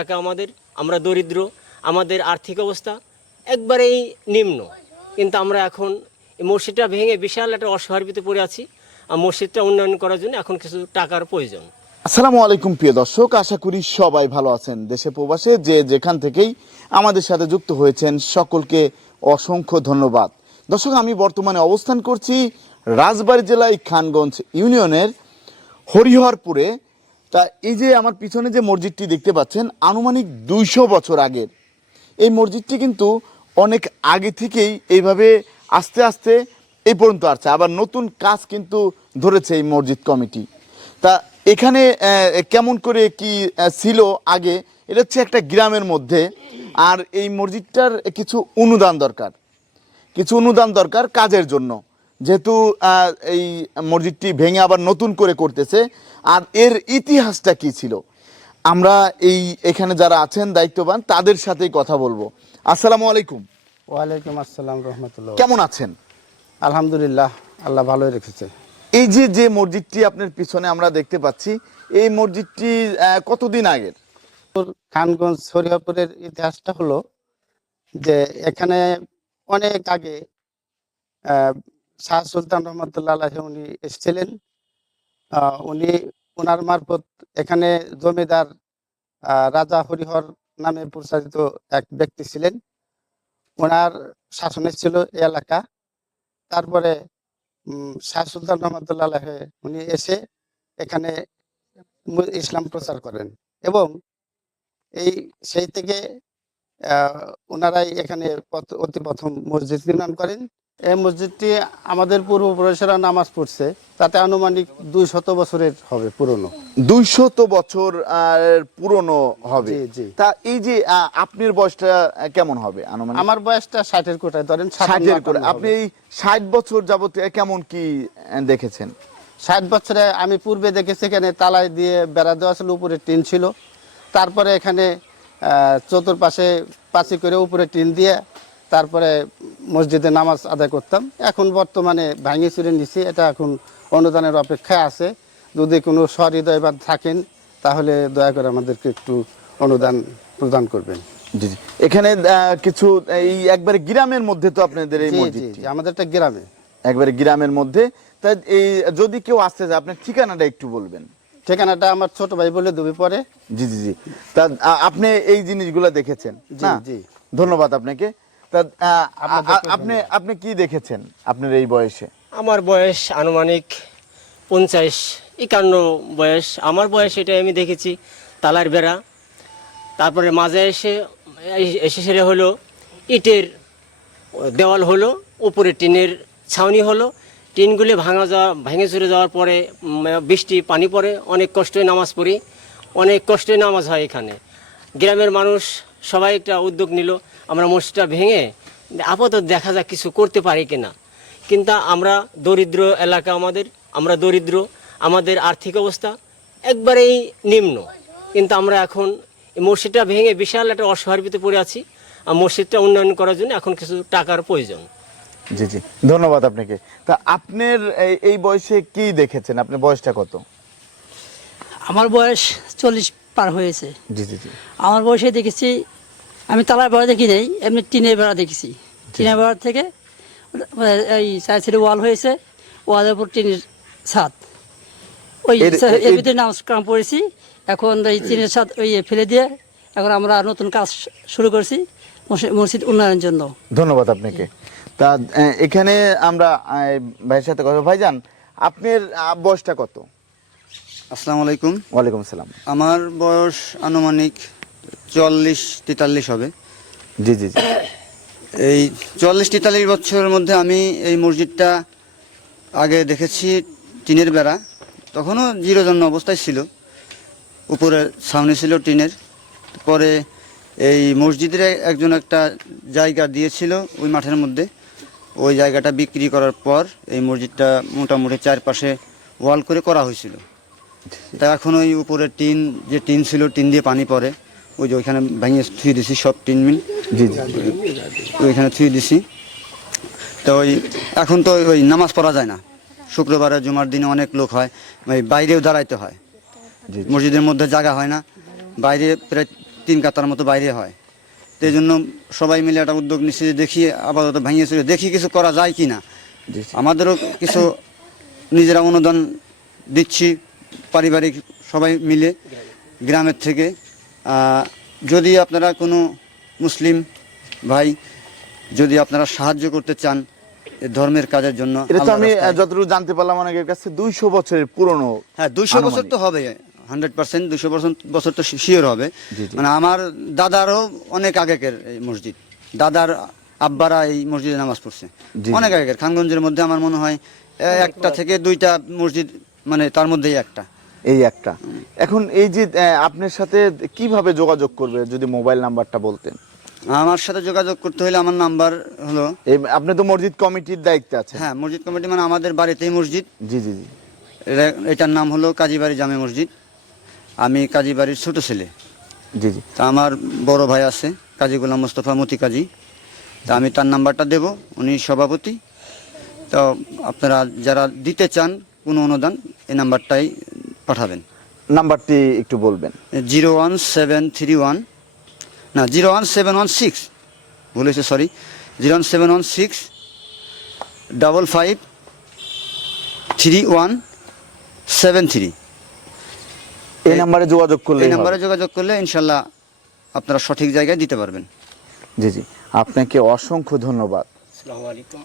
টাকা আমাদের, আমরা দরিদ্র, আমাদের আর্থিক অবস্থা একবারেই নিম্ন, কিন্তু আমরা এখন এই মসজিদটা ভেঙে বিশাল একটা অসহায়ের ভিতরে পড়ে আছি। আর মসজিদটা উন্নয়ন করার জন্য এখন কিছু টাকার প্রয়োজন। আসসালামু আলাইকুম প্রিয় দর্শক, আশা করি সবাই ভালো আছেন। দেশে প্রবাসে যে যেখান থেকেই আমাদের সাথে যুক্ত হয়েছেন সকলকে অসংখ্য ধন্যবাদ। দর্শক, আমি বর্তমানে অবস্থান করছি রাজবাড়ী জেলায় খানগঞ্জ ইউনিয়নের হরিহরপুরে। তা এই যে আমার পিছনে যে মসজিদটি দেখতে পাচ্ছেন, আনুমানিক 200 বছর আগের এই মসজিদটি কিন্তু অনেক আগে থেকেই এইভাবে আস্তে আস্তে এই পর্যন্ত আসছে। আবার নতুন কাজ কিন্তু ধরেছে এই মসজিদ কমিটি। তা এখানে কেমন করে কি ছিল আগে, এটা হচ্ছে একটা গ্রামের মধ্যে। আর এই মসজিদটার কিছু অনুদান দরকার কাজের জন্য, যেহেতু এই মসজিদটি ভেঙে আবার নতুন করে করতেছে। আর এর ইতিহাসটা কি ছিল, আমরা এখানে যারা আছেন দায়িত্ববান তাদের সাথেই কথা বলবো। আসসালামু আলাইকুম। ওয়ালাইকুম আসসালাম রহমতুল্লাহ। কেমন আছেন? আলহামদুলিল্লাহ, আল্লাহ ভালোই রেখেছে। এই যে মসজিদটি আপনার পিছনে আমরা দেখতে পাচ্ছি, এই মসজিদটি কতদিন আগের? খানগঞ্জ হরিহরপুরের ইতিহাসটা হলো যে এখানে অনেক আগে শাহ সুলতান রহমতুল্লাহ আলাইহি উনি এসেছিলেন। উনি ওনার মারফত এখানে জমিদার রাজা হরিহর নামে প্রচারিত এক ব্যক্তি ছিলেন। ওনার শাসনে ছিল এই এলাকা। তারপরে শাহ সুলতান রহমতুল্লাহ আলাইহি উনি এসে এখানে ইসলাম প্রচার করেন এবং সেই থেকে ওনারাই এখানে অতি প্রথম মসজিদ নির্মাণ করেন। এই মসজিদটি আমাদের পূর্বপুরুষেরা নামাজ পড়ছে, তাতে আনুমানিক 200 বছরের হবে পুরনো। 200 বছর পুরনো হবে। জি জি। তা এই যে আপনার বয়সটা কেমন হবে আনুমানিক? আমার বয়সটা 60-এর কোটায় ধরেন। 60-এর করে আপনি এই 60 বছর যাবত কেমন কি দেখেছেন? 60 বছরে আমি পূর্বে দেখেছি এখানে তালাই দিয়ে বেড়া দেওয়া ছিল, উপরে টিন ছিল। তারপরে এখানে চতুর্পাশে পাঁচি করে উপরে টিন দিয়ে তারপরে মসজিদে নামাজ আদায় করতাম। এখন বর্তমানে ভাঙি চুরে নিছি, এটা এখন অনুদানের অপেক্ষায় আছে। যদি কোনো সহৃদয়বাদ থাকেন তাহলে দয়া করে আমাদেরকে একটু অনুদান প্রদান করবেন। জি জি। এখানে কিছু এই একবারে গ্রামের মধ্যে তো আপনাদের এই মসজিদটি? আমাদের একটা গ্রামে, একবারে গ্রামের মধ্যে। তাই এই যদি কেউ আসতে চায় আপনার ঠিকানাটা একটু বলবেন। ঠিকানাটা আমার ছোট ভাই বলে দেবে পরে। জি জি জি। তা আপনি এই জিনিসগুলো দেখেছেন? জি জি, ধন্যবাদ আপনাকে। তা আপনি কি দেখেছেন আপনার এই বয়সে? আমার বয়স আনুমানিক 50-51 বয়স। আমার বয়স এটা আমি দেখেছি তালার বেড়া, তারপরে মাঝে এসে সেরে হলো ইটের দেওয়াল হলো, উপরে টিনের ছাউনি হলো। টিনগুলি ভেঙে চুরে যাওয়ার পরে বৃষ্টি পানি পড়ে, অনেক কষ্টে নামাজ পড়ি, অনেক কষ্টে নামাজ হয় এখানে। গ্রামের মানুষ সবাই একটা উদ্যোগ নিল, আমরা মসজিদটা ভেঙে আপাতত দেখা যাক কিছু করতে পারি কিনা। কিন্তু আমরা দরিদ্র এলাকা, আমরা দরিদ্র, আমাদের আর্থিক অবস্থা একবারেই নিম্ন, কিন্তু আমরা এখন এই মসজিদটা ভেঙে বিশাল একটা অসহায়ের ভিতরে পড়ে আছি। আর মসজিদটা উন্নয়ন করার জন্য এখন কিছু টাকার প্রয়োজন। জি জি, ধন্যবাদ আপনাকে। তা আপনার এই বয়সে কি দেখেছেন? আপনার বয়সটা কত? আমার বয়স 40 পার হয়েছে। জি জি জি। আমার বয়সে দেখেছি, আমি তালার বেড়া দেখি নাই, এমনি টিনের বেড়া দেখেছি। টিনের বেড়া থেকে এই সাইডে ওয়াল হয়েছে, ওয়ালের উপর টিনের ছাদ, ওই এর ভিতরে নামাজ কালাম পড়েছি। এখন এই টিনের ছাদ ওই ফেলে দিয়ে এখন আমরা নতুন কাজ শুরু করছি মসজিদ উন্নয়নের জন্য। ধন্যবাদ আপনাকে। তা এখানে আমরা ভাইয়ের সাথে কথা। ভাইজান, আপনার বয়সটা কত? আসসালামু আলাইকুম। ওয়ালাইকুম আসসালাম। আমার বয়স আনুমানিক 40-43 হবে। জি জি জি। এই 40-43 বছরের মধ্যে আমি এই মসজিদটা আগে দেখেছি টিনের বেড়া, তখনও জিরোজন্য অবস্থায় ছিল, উপরে ছাউনি ছিল টিনের। পরে এই মসজিদের একজন একটা জায়গা দিয়েছিল ওই মাঠের মধ্যে, ওই জায়গাটা বিক্রি করার পর এই মসজিদটা মোটামুটি চারপাশে ওয়াল করে করা হয়েছিল। তা এখন ওই উপরে যে টিন ছিল, টিন দিয়ে পানি পড়ে, ওই যে ওইখানে ভেঙে থুয়ে দিছি সব টিন মিন। জি জি। ওইখানে থুয়ে দিছি। তো এখন তো ওই নামাজ পড়া যায় না, শুক্রবারে জুমার দিনে অনেক লোক হয়, বাইরেও দাঁড়াইতে হয়, মসজিদের মধ্যে জায়গা হয় না, বাইরে প্রায় 3 কাতার মতো বাইরে হয়। তো এই জন্য সবাই মিলে একটা উদ্যোগ নিচ্ছে যে দেখি আপাতত ভাঙিয়ে চলে দেখি কিছু করা যায় কি না। জি, জি। আমাদেরও কিছু নিজেরা অনুদান দিচ্ছি পারিবারিক সবাই মিলে গ্রামের থেকে। যদি আপনারা কোনো মুসলিম ভাই যদি আপনারা সাহায্য করতে চান এই ধর্মের কাজের জন্য, এটা তো আল্লাহর আমি রাস্তায়। যতটুকু জানতে পারলাম অনেকের কাছে 200 বছরের পুরনো। হ্যাঁ 200 বছর তো হবে, 100% 200 বছর তো শিওর হবে। জি, জি। মানে আমার দাদারও অনেক আগেকার এই মসজিদ, দাদার আব্বারা এই মসজিদে নামাজ পড়ছে জি, অনেক আগেকার। খানগঞ্জের মধ্যে আমার মনে হয় একটা থেকে 2টা মসজিদ, মানে তার মধ্যেই একটা। এই একটা। এখন এই যে আপনার সাথে কিভাবে যোগাযোগ করবে যদি মোবাইল নাম্বারটা বলতেন? আমার সাথে যোগাযোগ করতে হলে আমার নাম্বার হলো, আপনি তো মসজিদ কমিটির দায়িত্বে আছেন। হ্যাঁ মসজিদ কমিটি মানে আমাদের বাড়িতেই মসজিদ। জি জি জি। এটার নাম হলো কাজীবাড়ি জামে মসজিদ। আমি কাজীবাড়ির ছোট ছেলে। জি জি। তা আমার বড় ভাই আছে কাজী গোলাম মোস্তফা মতি কাজী, তা আমি তার নাম্বারটা দেব, উনি সভাপতি। তো আপনারা যারা দিতে চান কোনো অনুদান এই নাম্বারটাই পাঠাবেন। নাম্বারটি একটু বলবেন। 01731 না 01716 ভুল হয়েছে, সরি, 01716 55 3173। এই নাম্বারে যোগাযোগ করলে এই নাম্বারে যোগাযোগ করলে ইনশাল্লাহ আপনারা সঠিক জায়গায় দিতে পারবেন। জি জি, আপনাকে অসংখ্য ধন্যবাদ। আসসালামু আলাইকুম।